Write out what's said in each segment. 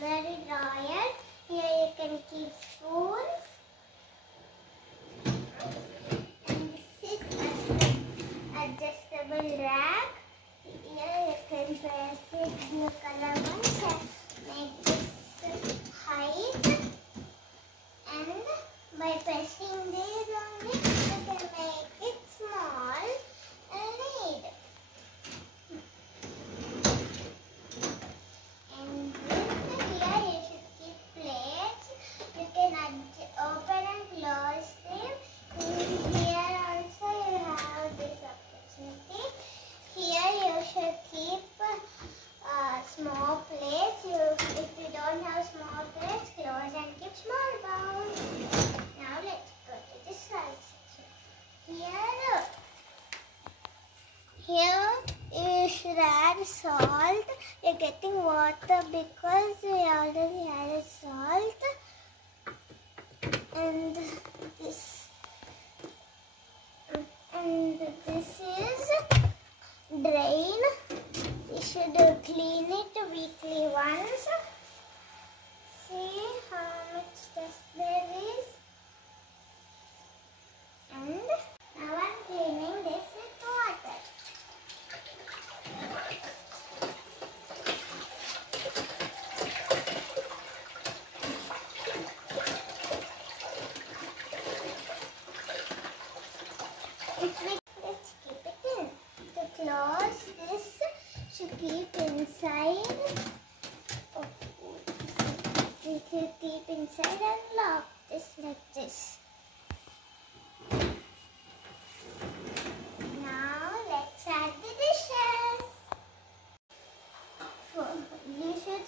cutlery drawer. Here you can keep spoons. And this is adjustable rack. Here you can press it blue color ones and make this height. And by pressing these only, you can make it small and neat. And this here you should keep plates. You can open and close them. Here also you have this opportunity. Here you should keep small plates. If you don't have small plates, close and keep small bowls. Now let's go to the side section. Here you should add salt. You're getting water because we already added salt. And this is drain. We should clean it weekly once. See how much dust there is. And now I'm cleaning this with water. Let's keep it in. To close this should keep inside. We should keep inside and lock this like this. Now let's add the dishes. You should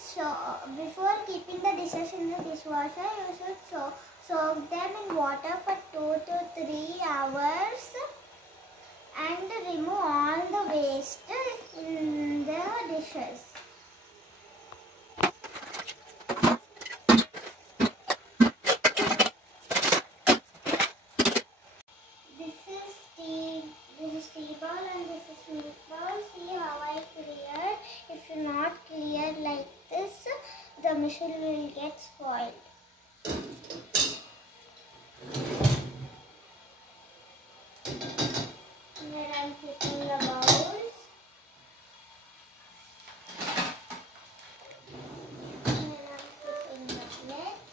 before keeping the dishes in the dishwasher, you should soak them in water for 2 to 3 hours and remove all the waste in the dishes. This is tea bowl and this is milk bowl. See how I cleared. If you're not cleared like this, the machine will get spoiled. Here I'm keeping the bowls. Here I'm keeping the plates.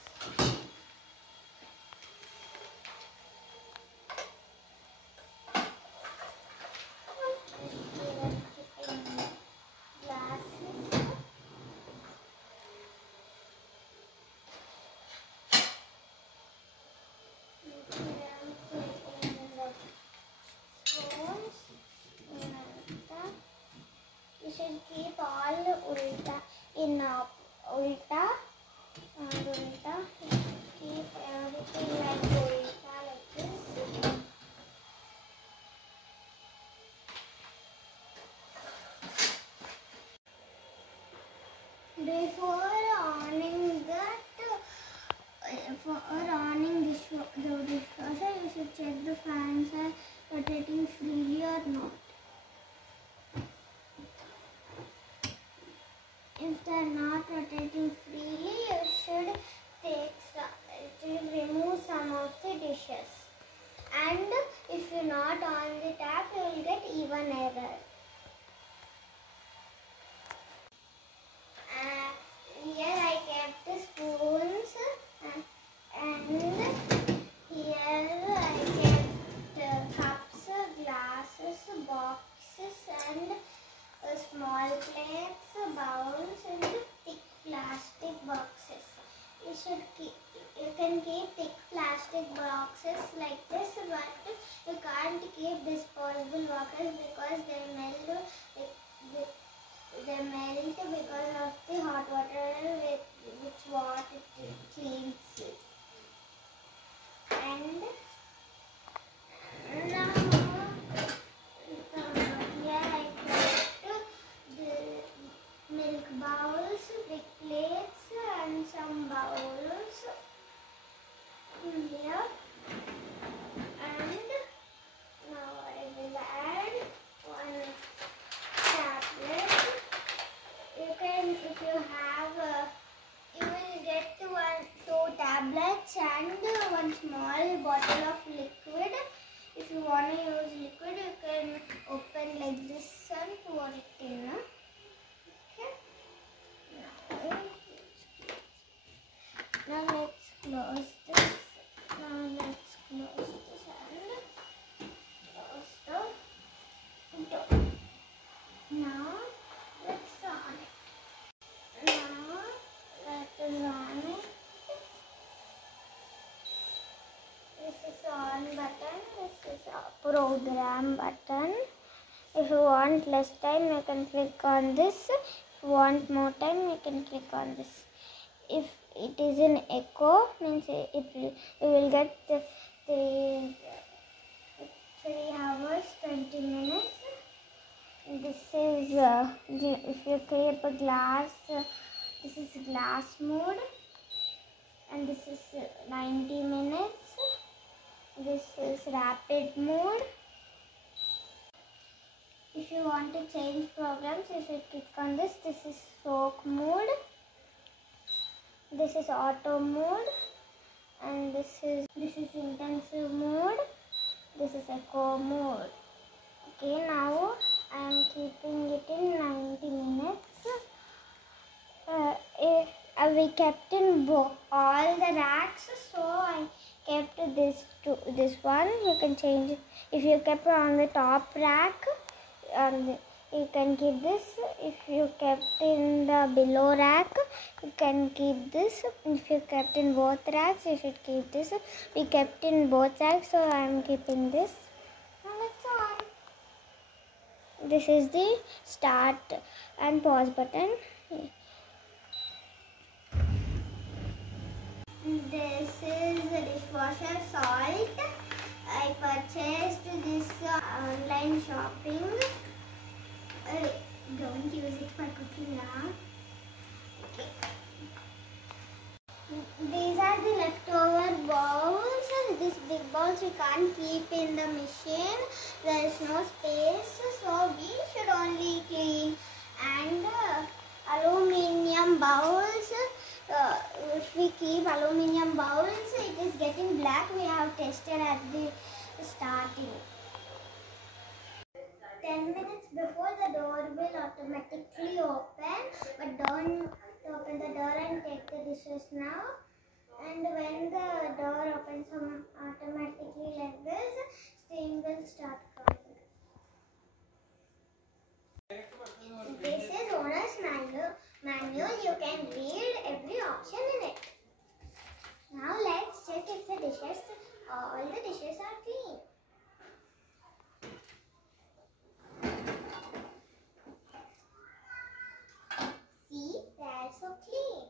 You should keep all ulta in ulta and ulta. Keep everything like ulta like this. Before on the dishwasher, you should check the fans are rotating freely or not. If they are not rotating freely, you should remove some of the dishes. And if you are not on the tap, you will get even error. Here I kept the spoons and here I kept cups, glasses, boxes and small plates, bowls and thick plastic boxes. You can keep thick plastic boxes like this, but you can't keep disposable boxes because they melt because of the hot water with which it cleans it. And now here I kept the milk bowls, big plates and some bowls here. And now I will add one tablet. You can, if you have ml bottle of liquid. If you want to use liquid, you can open like this and pour it in. Okay. Now let's close this. Now let's close this and close the door. Now let's on it. Now let's on it. This is on button. This is a program button. If you want less time, you can click on this. If you want more time, you can click on this. If it is in echo, means you will get 3 hours 20 minutes. This is if you keep a glass, this is glass mode, and this is 90 minutes. This is rapid mode. If you want to change programs, you should click on this. This is soak mode. This is auto mode, and this is intensive mode. This is echo mode. Okay, now I am keeping it in 90 minutes. We kept in all the racks, so I kept this one. You can change it. If you kept on the top rack, you can keep this. If you kept in the below rack, you can keep this. If you kept in both racks, you should keep this. We kept in both racks, so I am keeping this. Now let's on. This is the start and pause button. This is the dishwasher salt. I purchased this online shopping. Don't use it for cooking now. Okay. These are the leftover bowls. These big bowls we can't keep in the machine. There is no space, so we should only clean. And aluminium bowls. If we keep aluminium bowls, it is getting black. We have tested at the starting. 10 minutes before, the door will automatically open, but don't open the door and take the dishes now. And when the door opens automatically like this, steam will start coming. This is owner's manual. You can read every option in it. Now let's check if all the dishes are clean. See, they are so clean.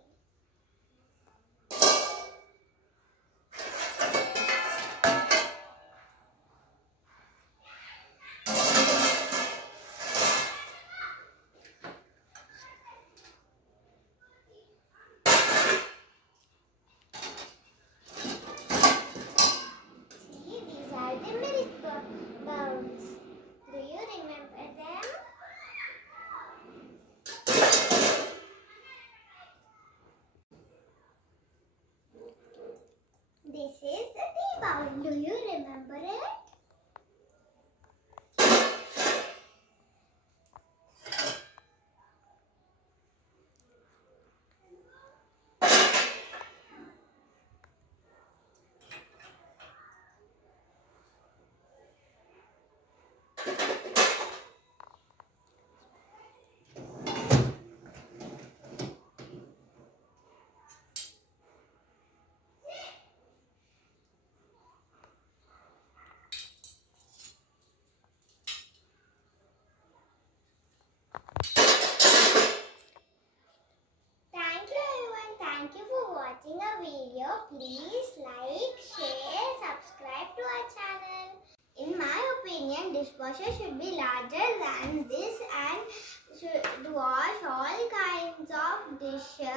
This is the tea bowl. Do you remember it? Watching our video, please like, share, subscribe to our channel. In my opinion, dishwasher should be larger than this and should wash all kinds of dishes.